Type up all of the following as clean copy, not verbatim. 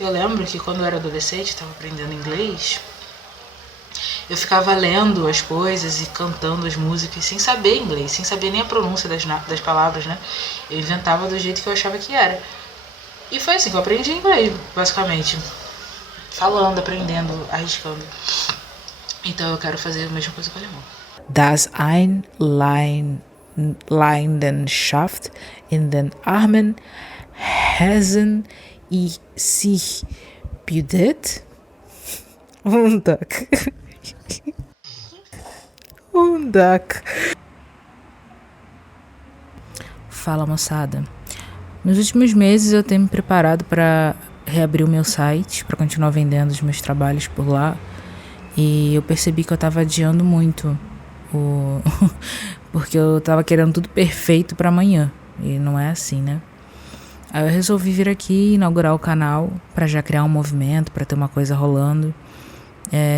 Eu lembro que quando eu era adolescente, estava aprendendo inglês, eu ficava lendo as coisas e cantando as músicas sem saber inglês, sem saber nem a pronúncia das palavras, né? Eu inventava do jeito que eu achava que era. E foi assim que eu aprendi inglês, basicamente. Falando, aprendendo, arriscando. Então eu quero fazer a mesma coisa com o alemão. Das Leidenschaft in den Armen Hessen sich bildet? Duck. Duck. Fala, moçada. Nos últimos meses eu tenho me preparado para reabrir o meu site, para continuar vendendo os meus trabalhos por lá. E eu percebi que eu estava adiando muito porque eu estava querendo tudo perfeito para amanhã. E não é assim, né? Aí eu resolvi vir aqui inaugurar o canal para já criar um movimento, para ter uma coisa rolando.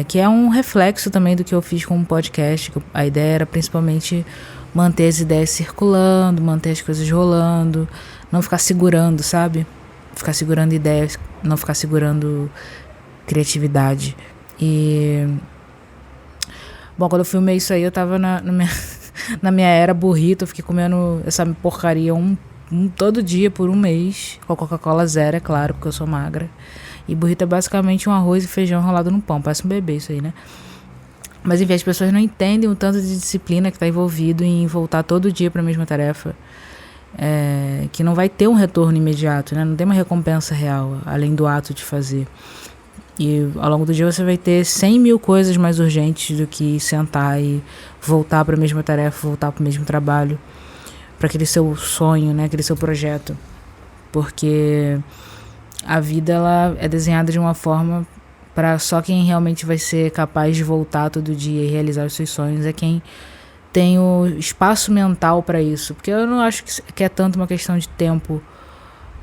Que é um reflexo também do que eu fiz com o podcast. A ideia era principalmente manter as ideias circulando, manter as coisas rolando, não ficar segurando, sabe? Ficar segurando ideias, não ficar segurando criatividade. E... Bom, quando eu filmei isso aí, eu tava na minha era burrito. Eu fiquei comendo essa porcaria todo dia por um mês. Com a Coca-Cola zero, é claro, porque eu sou magra. E burrito é basicamente um arroz e feijão enrolado no pão. Parece um bebê isso aí, né? Mas enfim, as pessoas não entendem o tanto de disciplina que está envolvido em voltar todo dia para a mesma tarefa. Que não vai ter um retorno imediato, né? Não tem uma recompensa real, além do ato de fazer. E ao longo do dia você vai ter 100 mil coisas mais urgentes do que sentar e voltar para a mesma tarefa, voltar para o mesmo trabalho, para aquele seu sonho, né? Aquele seu projeto. Porque a vida ela é desenhada de uma forma para só quem realmente vai ser capaz de voltar todo dia e realizar os seus sonhos é quem tem o espaço mental para isso. Porque eu não acho que é tanto uma questão de tempo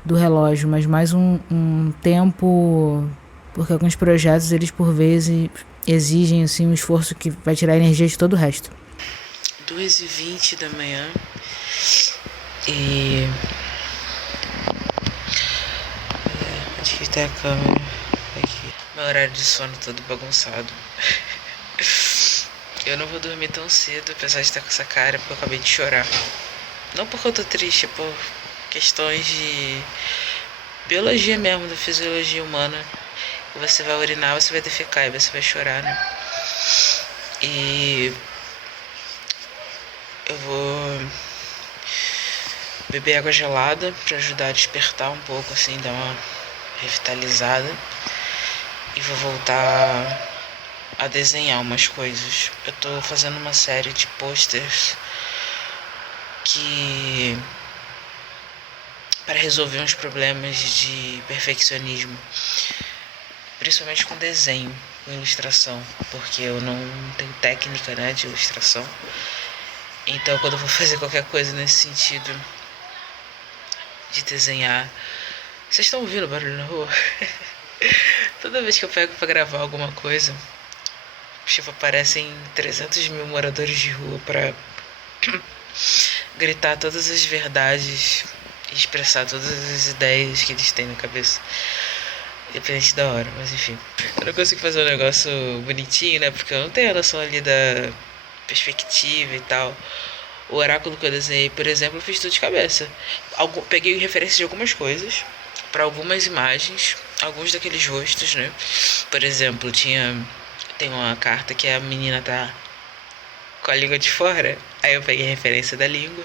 do relógio, mas mais um tempo, porque alguns projetos eles por vezes exigem assim um esforço que vai tirar a energia de todo o resto. 2h20 da manhã e onde que tá a câmera? Aqui. Meu horário de sono todo bagunçado. Eu não vou dormir tão cedo, apesar de estar com essa cara, porque eu acabei de chorar. Não porque eu tô triste, é por questões de biologia mesmo, da fisiologia humana. Você vai urinar, você vai defecar e você vai chorar, né? E eu vou beber água gelada pra ajudar a despertar um pouco, assim, dar uma revitalizada. E vou voltar a desenhar umas coisas. Eu tô fazendo uma série de posters que para resolver uns problemas de perfeccionismo, principalmente com desenho, com ilustração, porque eu não tenho técnica, né, de ilustração. Então quando eu vou fazer qualquer coisa nesse sentido de desenhar, vocês estão ouvindo o barulho na rua? Toda vez que eu pego pra gravar alguma coisa, tipo, aparecem 300 mil moradores de rua pra gritar todas as verdades e expressar todas as ideias que eles têm na cabeça. Independente da hora, mas enfim. Eu não consigo fazer um negócio bonitinho, né? Porque eu não tenho a noção ali da perspectiva e tal. O oráculo que eu desenhei, por exemplo, eu fiz tudo de cabeça. Peguei referências de algumas coisas para algumas imagens, alguns daqueles rostos, né? Por exemplo, tem uma carta que a menina tá com a língua de fora, aí eu peguei referência da língua.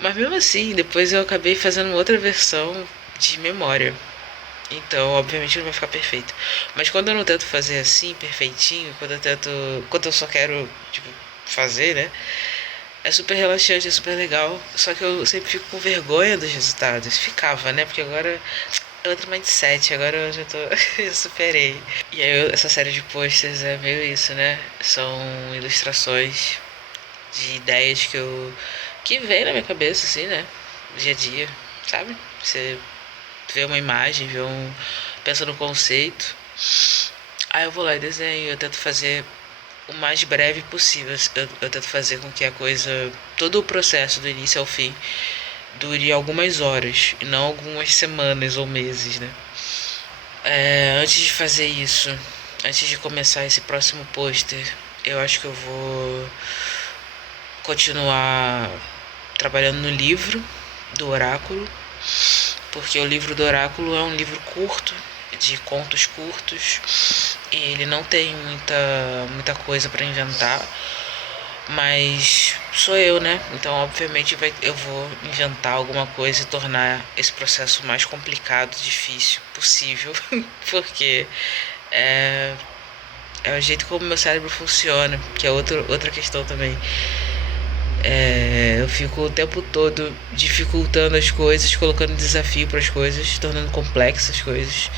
Mas mesmo assim, depois eu acabei fazendo outra versão de memória. Então, obviamente não vai ficar perfeito. Mas quando eu não tento fazer assim, perfeitinho, quando eu só quero, tipo, fazer, né? É super relaxante, é super legal. Só que eu sempre fico com vergonha dos resultados. Ficava, né? Porque agora é outro mindset, agora eu já tô. Eu superei. E aí essa série de posters é meio isso, né? São ilustrações de ideias que vem na minha cabeça, assim, né? Dia a dia, sabe? Você vê uma imagem, pensa no conceito. Aí eu vou lá e desenho, eu tento fazer o mais breve possível. Eu tento fazer com que a coisa, todo o processo do início ao fim, dure algumas horas e não algumas semanas ou meses, né? Antes de fazer isso, antes de começar esse próximo pôster, eu acho que eu vou continuar trabalhando no livro do Oráculo, porque o livro do Oráculo é um livro curto, de contos curtos, e ele não tem muita coisa para inventar, mas sou eu, né? Então, obviamente, eu vou inventar alguma coisa e tornar esse processo mais complicado, difícil possível, porque é, é o jeito como meu cérebro funciona, que é outra questão também. Eu fico o tempo todo dificultando as coisas, colocando desafio para as coisas, tornando complexas as coisas.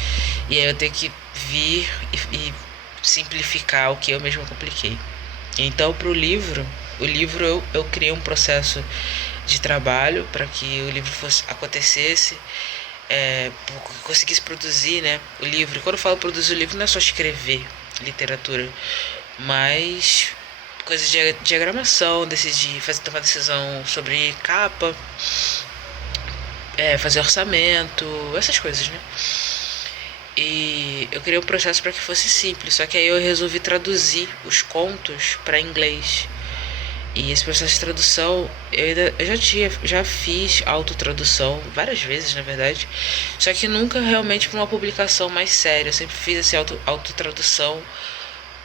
E aí eu tenho que vir e simplificar o que eu mesmo compliquei. Então, para o livro eu criei um processo de trabalho para que o livro acontecesse, conseguisse produzir, né, o livro. E quando eu falo produzir o livro, não é só escrever literatura, mas coisas de diagramação, tomar decisão sobre capa, fazer orçamento, essas coisas, né? E eu criei um processo para que fosse simples, só que aí eu resolvi traduzir os contos para inglês. E esse processo de tradução, eu já fiz autotradução várias vezes, na verdade, só que nunca realmente para uma publicação mais séria. Eu sempre fiz essa autotradução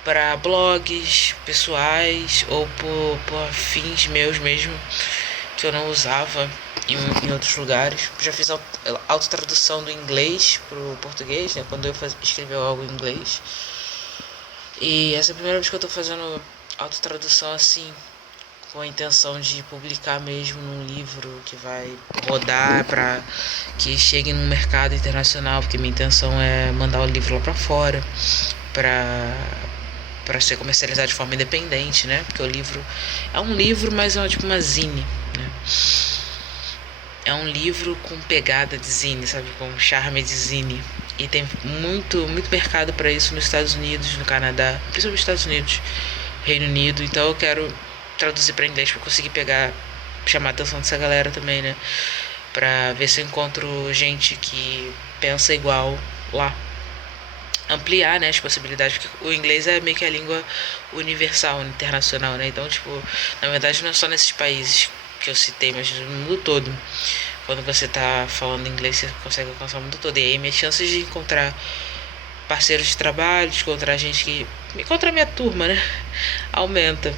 para blogs pessoais ou por fins meus mesmo, que eu não usava em outros lugares. Já fiz autotradução do inglês pro português, né, quando eu escrevi algo em inglês. E essa é a primeira vez que eu tô fazendo autotradução assim, com a intenção de publicar mesmo num livro que vai rodar para que chegue no mercado internacional, porque minha intenção é mandar o livro lá para fora, para ser comercializado de forma independente, né? Porque o livro é um livro, mas é tipo uma zine, né? É um livro com pegada de zine, sabe? Com charme de zine. E tem muito mercado para isso nos Estados Unidos, no Canadá, principalmente nos Estados Unidos, Reino Unido. Então eu quero traduzir para inglês para conseguir chamar a atenção dessa galera também, né? Para ver se eu encontro gente que pensa igual lá. Ampliar, né, as possibilidades, porque o inglês é meio que a língua universal, internacional, né? Então, tipo, na verdade não é só nesses países que eu citei, mas no mundo todo. Quando você tá falando inglês, você consegue alcançar o mundo todo. E aí minhas chances de encontrar parceiros de trabalho, de encontrar gente que encontrar minha turma, né, aumenta.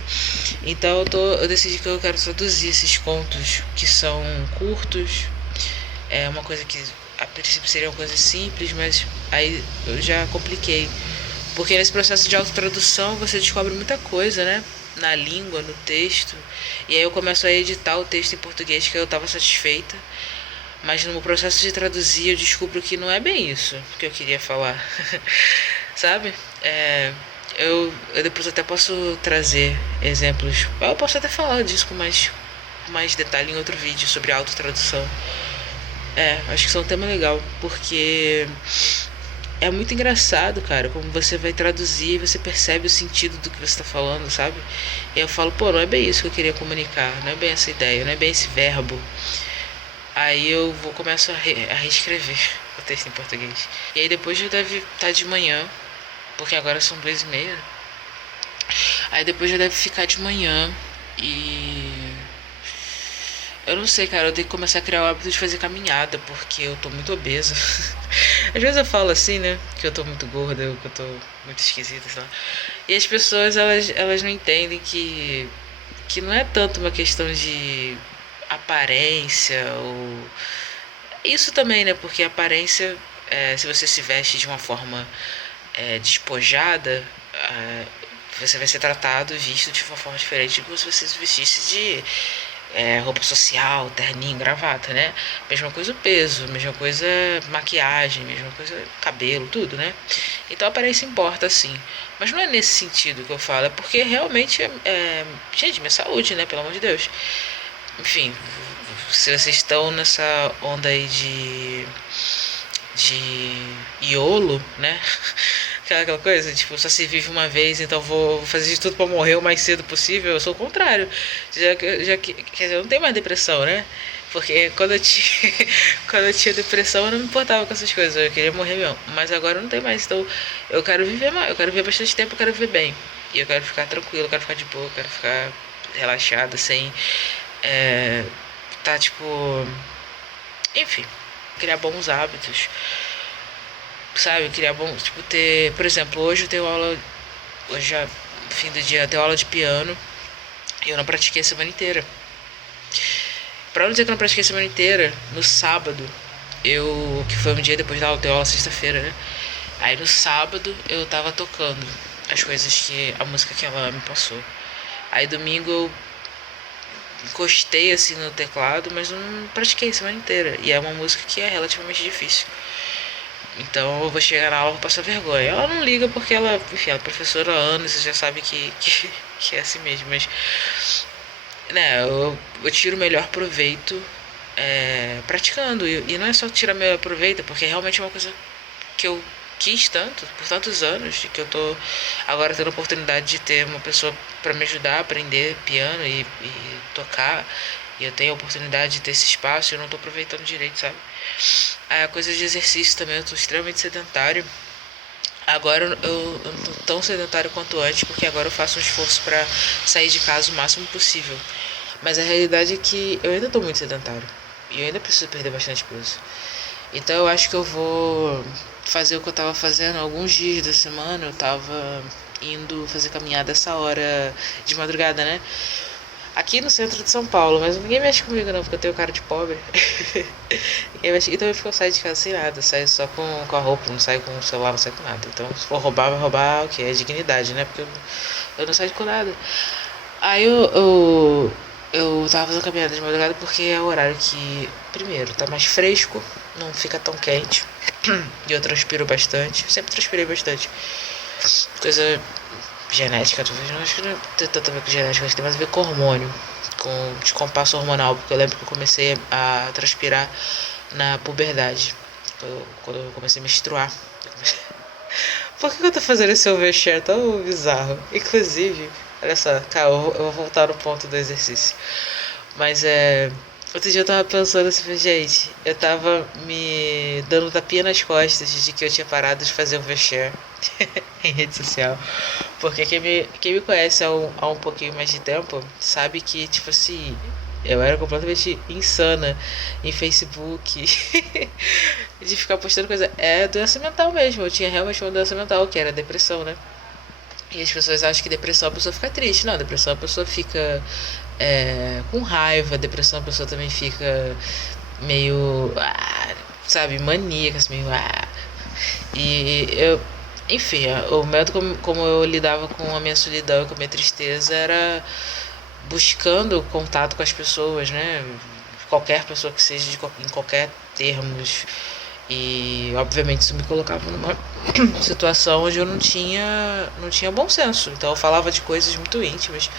Então eu decidi que eu quero traduzir esses contos que são curtos. É uma coisa que a princípio seria uma coisa simples, mas aí eu já compliquei. Porque nesse processo de autotradução você descobre muita coisa, né? Na língua, no texto. E aí eu começo a editar o texto em português que eu estava satisfeita. Mas no processo de traduzir eu descubro que não é bem isso que eu queria falar. Sabe? Eu depois até posso trazer exemplos. Eu posso até falar disso com mais detalhe em outro vídeo sobre autotradução. Acho que isso é um tema legal, porque é muito engraçado, cara, como você vai traduzir e você percebe o sentido do que você tá falando, sabe? E eu falo, pô, não é bem isso que eu queria comunicar, não é bem essa ideia, não é bem esse verbo. Aí eu começo a reescrever o texto em português. E aí depois já deve estar de manhã, porque agora são 2h30. Aí depois já deve ficar de manhã e... eu não sei, cara, eu tenho que começar a criar o hábito de fazer caminhada, porque eu tô muito obesa. Às vezes eu falo assim, né, que eu tô muito gorda, que eu tô muito esquisita, sei lá. E as pessoas, elas não entendem que não é tanto uma questão de aparência ou... Isso também, né, porque a aparência, se você se veste de uma forma despojada, você vai ser tratado e visto de uma forma diferente do que se você se vestisse de... roupa social, terninho, gravata, né? Mesma coisa o peso, mesma coisa maquiagem, mesma coisa cabelo, tudo, né? Então a aparência importa, sim. Mas não é nesse sentido que eu falo, é porque realmente gente, minha saúde, né? Pelo amor de Deus. Enfim, se vocês estão nessa onda aí de YOLO, né? Aquela coisa, tipo, só se vive uma vez, então vou fazer de tudo pra morrer o mais cedo possível. Eu sou o contrário. Quer dizer, eu não tenho mais depressão, né? Porque quando eu tinha depressão eu não me importava com essas coisas, eu queria morrer mesmo. Mas agora não tem mais, então eu quero viver mais, eu quero viver bastante tempo, eu quero viver bem. E eu quero ficar tranquilo, eu quero ficar de boa, eu quero ficar relaxado, sem tá tipo. Enfim, criar bons hábitos, sabe? Criar bons. Tipo, ter. Por exemplo, hoje eu tenho aula. Hoje, no fim do dia, eu tenho aula de piano e eu não pratiquei a semana inteira. Pra não dizer que eu não pratiquei a semana inteira, no sábado, que foi um dia depois da aula, eu tenho aula sexta-feira, né? Aí no sábado eu tava tocando as coisas a música que ela me passou. Aí domingo eu encostei assim no teclado, mas não pratiquei a semana inteira. E é uma música que é relativamente difícil. Então eu vou chegar na aula e vou passar vergonha. Ela não liga porque enfim, ela é professora há anos, você já sabe que é assim mesmo, mas né, eu tiro o melhor proveito praticando. E não é só tirar melhor proveito, porque realmente é uma coisa que eu quis tanto, por tantos anos, que eu tô agora tendo a oportunidade de ter uma pessoa para me ajudar a aprender piano e tocar. E eu tenho a oportunidade de ter esse espaço e eu não tô aproveitando direito, sabe? A coisa de exercício também, eu tô extremamente sedentário. Agora eu não tô tão sedentário quanto antes, porque agora eu faço um esforço pra sair de casa o máximo possível. Mas a realidade é que eu ainda tô muito sedentário. E eu ainda preciso perder bastante peso. Então eu acho que eu vou fazer o que eu tava fazendo alguns dias da semana. Eu tava indo fazer caminhada essa hora de madrugada, né? Aqui no centro de São Paulo, mas ninguém mexe comigo não, porque eu tenho cara de pobre. Ninguém mexe. Então eu saio de casa sem nada, saio só com a roupa, não saio com o celular, não saio com nada. Então se for roubar, vai roubar o que? É dignidade, né? Porque eu não saio com nada. Aí eu tava fazendo caminhada de madrugada porque é o horário que, primeiro, tá mais fresco, não fica tão quente. E eu transpiro bastante, sempre transpirei bastante. Coisa genética, talvez não, acho que não tem tanto a ver com genética, acho que tem mais a ver com hormônio, com descompasso hormonal, porque eu lembro que eu comecei a transpirar na puberdade, quando eu comecei a menstruar. Por que eu tô fazendo esse overshare tão bizarro? Inclusive, olha só, cara, eu vou voltar no ponto do exercício. Mas outro dia eu tava pensando assim, gente, eu tava me dando tapinha nas costas de que eu tinha parado de fazer overshare em rede social. Porque quem me conhece há um pouquinho mais de tempo sabe que, tipo assim, eu era completamente insana em Facebook. De ficar postando coisa. É doença mental mesmo. Eu tinha realmente uma doença mental, que era depressão, né? E as pessoas acham que depressão a pessoa fica triste. Não, depressão a pessoa fica com raiva. Depressão a pessoa também fica meio, sabe, maníaca, assim, meio. E eu, enfim, o método como eu lidava com a minha solidão e com a minha tristeza era buscando contato com as pessoas, né? Qualquer pessoa que seja, em qualquer termos. E obviamente isso me colocava numa situação onde eu não tinha bom senso. Então eu falava de coisas muito íntimas,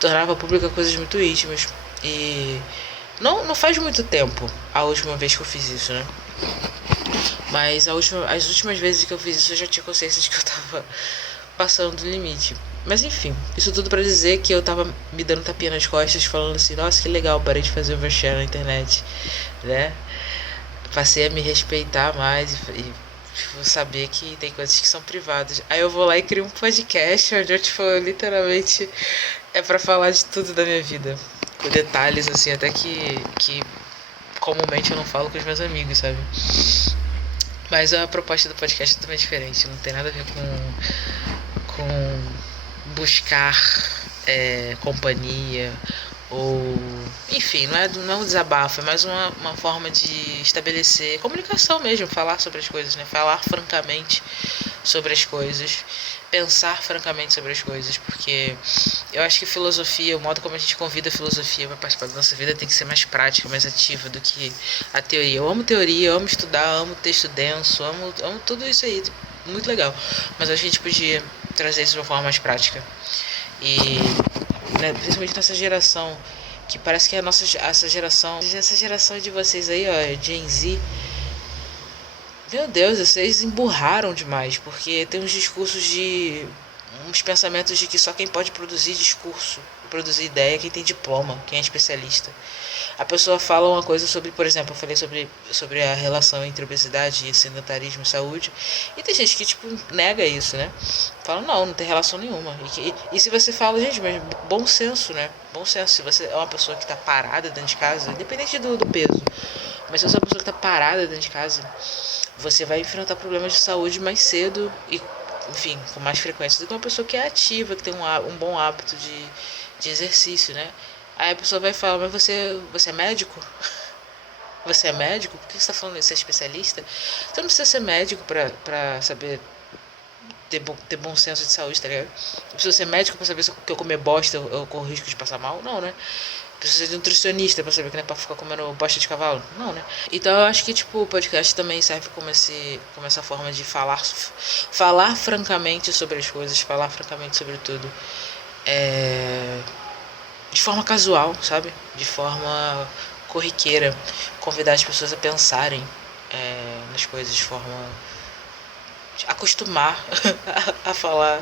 tornava pública coisas muito íntimas. E não faz muito tempo a última vez que eu fiz isso, né? Mas as últimas vezes que eu fiz isso eu já tinha consciência de que eu tava passando do limite. Mas enfim, isso tudo pra dizer que eu tava me dando tapinha nas costas, falando assim, nossa, que legal, parei de fazer overshare na internet, né? Passei a me respeitar mais e vou saber que tem coisas que são privadas. Aí eu vou lá e crio um podcast onde eu, tipo, literalmente é pra falar de tudo da minha vida. Com detalhes, assim, até que comumente eu não falo com os meus amigos, sabe? Mas a proposta do podcast é totalmente diferente. Não tem nada a ver com buscar companhia ou enfim, não é um desabafo, é mais uma forma de estabelecer comunicação mesmo, falar sobre as coisas, né? Falar francamente sobre as coisas, pensar francamente sobre as coisas, porque eu acho que filosofia, o modo como a gente convida a filosofia para participar da nossa vida tem que ser mais prática, mais ativa do que a teoria. Eu amo teoria, eu amo estudar, amo texto denso, amo tudo isso aí, muito legal, mas acho que a gente podia trazer isso de uma forma mais prática. E né, principalmente nessa geração, que parece que essa geração de vocês aí, ó, Gen Z, meu Deus, vocês emburraram demais, porque tem uns discursos de uns pensamentos de que só quem pode produzir discurso, produzir ideia é quem tem diploma, quem é especialista. A pessoa fala uma coisa sobre, por exemplo, eu falei sobre a relação entre obesidade e sedentarismo e saúde, e tem gente que, tipo, nega isso, né? Fala, não tem relação nenhuma. E se você fala, gente, mas bom senso, né? Bom senso, se você é uma pessoa que tá parada dentro de casa, independente do peso, mas se você é uma pessoa que tá parada dentro de casa, você vai enfrentar problemas de saúde mais cedo e, enfim, com mais frequência do que uma pessoa que é ativa, que tem um bom hábito de exercício, né? Aí a pessoa vai falar, mas você é médico? Você é médico? Por que você está falando isso? Você é especialista? Você não precisa ser médico pra saber ter bom senso de saúde, tá ligado? Não precisa ser médico pra saber se eu comer bosta eu corro risco de passar mal? Não, né? Precisa ser nutricionista pra saber que não é pra ficar comendo bosta de cavalo? Não, né? Então eu acho que, tipo, o podcast também serve como essa forma de falar francamente sobre as coisas, falar francamente sobre tudo. De forma casual, sabe? De forma corriqueira. Convidar as pessoas a pensarem nas coisas de forma... acostumar a falar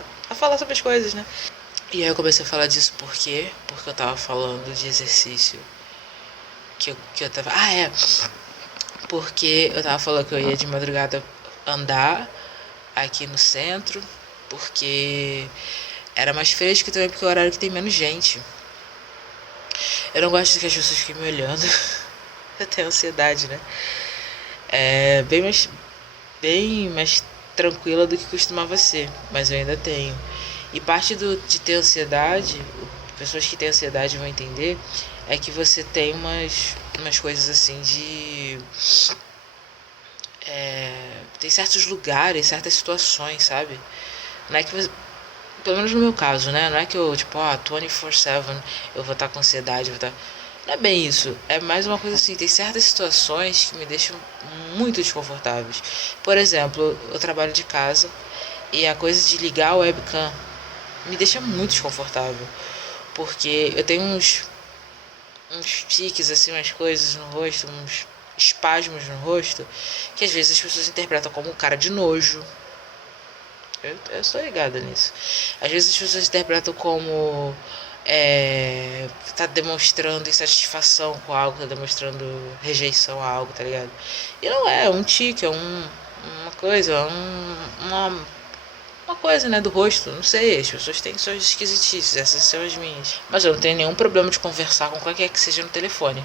sobre as coisas, né? E aí eu comecei a falar disso porque eu tava falando de exercício. Que eu tava... Porque eu tava falando que eu ia de madrugada andar aqui no centro, porque era mais fresco também, porque é o horário que tem menos gente. Eu não gosto que as pessoas fiquem me olhando. Eu tenho ansiedade, né? É bem mais tranquila do que costumava ser, mas eu ainda tenho. E parte de ter ansiedade, pessoas que têm ansiedade vão entender, é que você tem umas coisas assim de... tem certos lugares, certas situações, sabe? Não é que você... Pelo menos no meu caso, né? Não é que eu, tipo, 24/7 eu vou estar com ansiedade, Não é bem isso. É mais uma coisa assim, tem certas situações que me deixam muito desconfortáveis. Por exemplo, eu trabalho de casa e a coisa de ligar o webcam me deixa muito desconfortável. Porque eu tenho uns tiques, assim, umas coisas no rosto, uns espasmos no rosto, que às vezes as pessoas interpretam como um cara de nojo. Eu estou ligada nisso. Às vezes as pessoas interpretam como tá demonstrando insatisfação com algo, tá demonstrando rejeição a algo, tá ligado? E não é um tique, uma coisa, uma coisa, né, do rosto. Não sei, as pessoas têm suas esquisitices, essas são as minhas. Mas eu não tenho nenhum problema de conversar com qualquer que seja no telefone.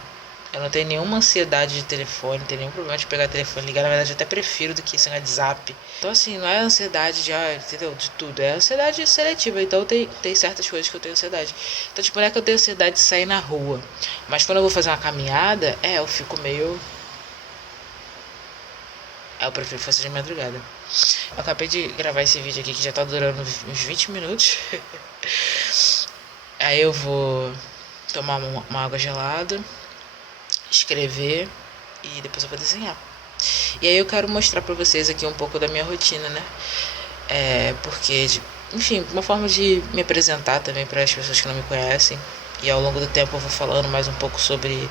Eu não tenho nenhuma ansiedade de telefone, não tenho nenhum problema de pegar telefone e ligar. Na verdade, eu até prefiro do que esse negócio de zap. Então, assim, não é ansiedade entendeu? De tudo. É ansiedade seletiva. Então, tem certas coisas que eu tenho ansiedade. Então, tipo, não é que eu tenho ansiedade de sair na rua. Mas quando eu vou fazer uma caminhada, eu fico meio... eu prefiro fazer de madrugada. Eu acabei de gravar esse vídeo aqui que já tá durando uns 20 minutos. Aí eu vou tomar uma água gelada, escrever e depois eu vou desenhar. E aí eu quero mostrar pra vocês aqui um pouco da minha rotina, né? Porque, enfim, uma forma de me apresentar também para as pessoas que não me conhecem. E ao longo do tempo eu vou falando mais um pouco sobre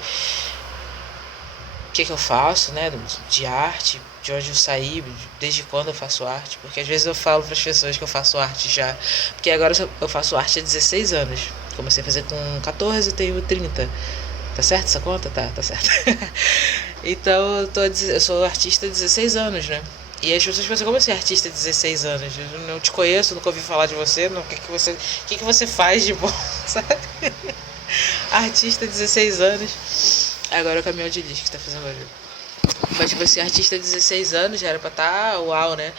o que eu faço, né? De arte, de onde eu saí, desde quando eu faço arte. Porque às vezes eu falo para as pessoas que eu faço arte já. Porque agora eu faço arte há 16 anos. Comecei a fazer com 14 e tenho 30. Tá certo essa conta? Tá certo. Então eu sou artista há 16 anos, né? E as pessoas pensam, como assim artista há 16 anos? Eu não te conheço, nunca ouvi falar de você. O que você faz de bom, sabe? Artista há 16 anos. Agora é o caminhão de lixo que tá fazendo barulho. Mas tipo assim, artista há 16 anos já era pra estar uau, né?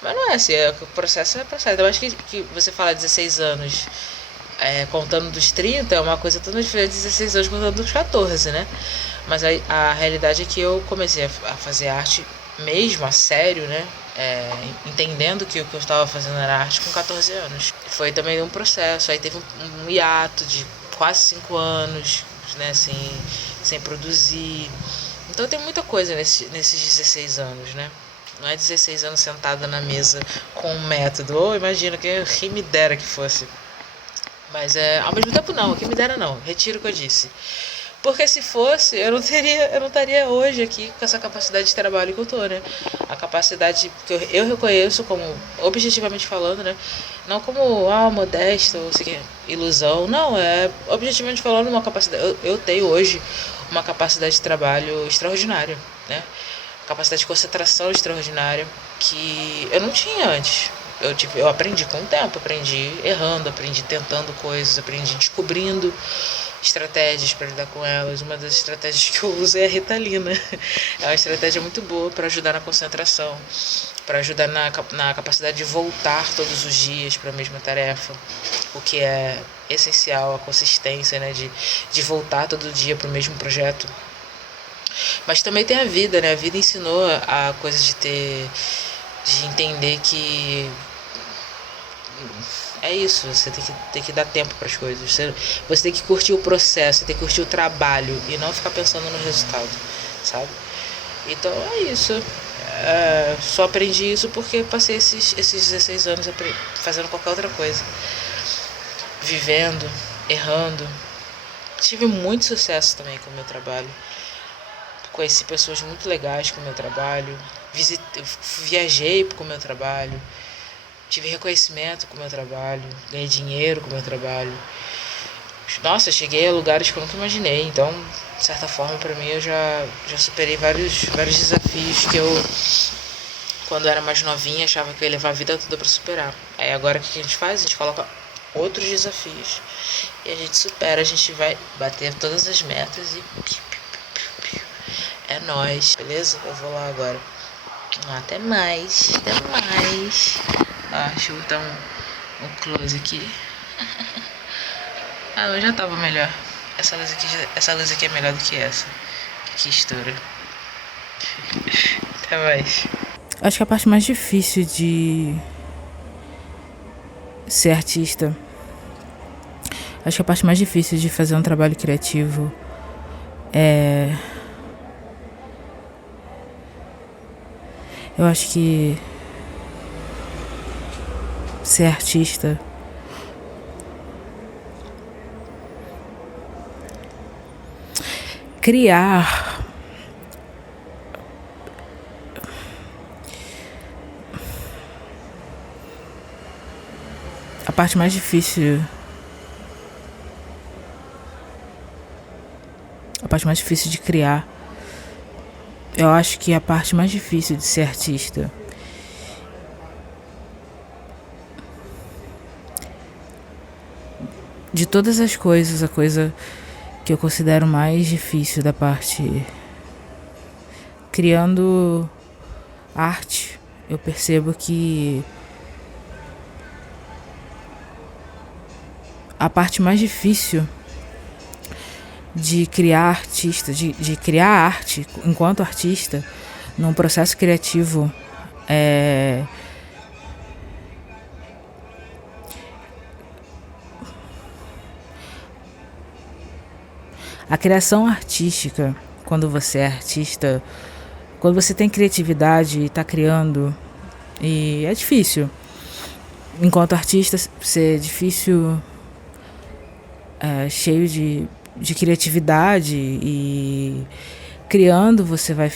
Mas não é assim, o processo é processo. Ainda mais que você fala 16 anos contando dos 30, é uma coisa totalmente diferente de 16 anos contando dos 14, né? Mas a realidade é que eu comecei a fazer arte mesmo, a sério, né? Entendendo que o que eu estava fazendo era arte com 14 anos. Foi também um processo, aí teve um hiato de quase 5 anos, né? Sem produzir. Então tem muita coisa nesses 16 anos, né? Não é 16 anos sentada na mesa com um método. Imagina, quem me dera que fosse. Mas ao mesmo tempo não, quem me dera não. Retiro o que eu disse. Porque se fosse, eu não estaria hoje aqui com essa capacidade de trabalho que eu tô, né? A capacidade que eu reconheço como, objetivamente falando, né? Não como, modesta ou sei que, ilusão. Não, é objetivamente falando uma capacidade. Eu tenho hoje uma capacidade de trabalho extraordinária, né? Capacidade de concentração extraordinária que eu não tinha antes. Eu aprendi com o tempo, aprendi errando, aprendi tentando coisas, aprendi descobrindo estratégias para lidar com elas. Uma das estratégias que eu uso é a Ritalina. É uma estratégia muito boa para ajudar na concentração, para ajudar na capacidade de voltar todos os dias para a mesma tarefa, o que é essencial, a consistência, né, de voltar todo dia para o mesmo projeto. Mas também tem a vida, né? A vida ensinou a coisa de entender que é isso, você tem que dar tempo para as coisas. Você tem que curtir o processo, você tem que curtir o trabalho e não ficar pensando no resultado, sabe? Então é isso. Só aprendi isso porque passei esses 16 anos fazendo qualquer outra coisa. Vivendo, errando. Tive muito sucesso também com o meu trabalho. Conheci pessoas muito legais com o meu trabalho. Viajei com o meu trabalho. Tive reconhecimento com o meu trabalho. Ganhei dinheiro com o meu trabalho. Nossa, cheguei a lugares que eu nunca imaginei. Então, de certa forma, pra mim, eu já superei vários desafios que eu, quando eu era mais novinha, achava que eu ia levar a vida toda pra superar. Aí agora o que a gente faz? A gente coloca outros desafios. E a gente supera, a gente vai bater todas as metas e... É nóis, beleza? Eu vou lá agora. Até mais, até mais. Deixa eu botar um close aqui. Eu já tava melhor. Essa luz aqui é melhor do que essa. Que estoura. Até mais. Acho que a parte mais difícil de ser artista, acho que a parte mais difícil de fazer um trabalho criativo eu acho que ser artista criar a parte mais difícil de criar. Eu acho que a parte mais difícil de ser artista de todas as coisas, a coisa que eu considero mais difícil da parte criando arte, eu percebo que a parte mais difícil de criar artista, de criar arte enquanto artista, num processo criativo, a criação artística. Quando você é artista, quando você tem criatividade e está criando, e é difícil. Enquanto artista, ser difícil, cheio de criatividade, e criando você vai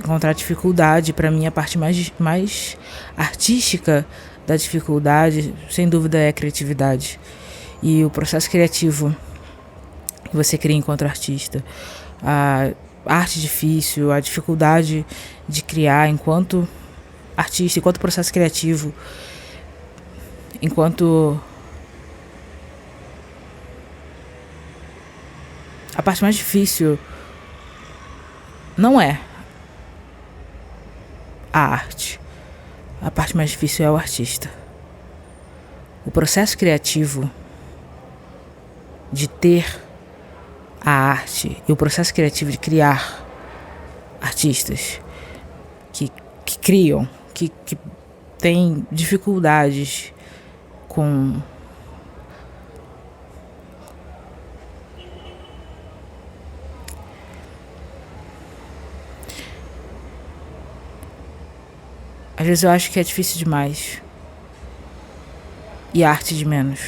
encontrar dificuldade. Para mim, a parte mais artística da dificuldade, sem dúvida, é a criatividade. E o processo criativo que você cria enquanto artista, a arte difícil, a dificuldade de criar enquanto artista, enquanto processo criativo, enquanto... A parte mais difícil não é a arte. A parte mais difícil é o artista. O processo criativo de ter a arte e o processo criativo de criar artistas que criam, que têm dificuldades com às vezes eu acho que é difícil demais e a arte de menos.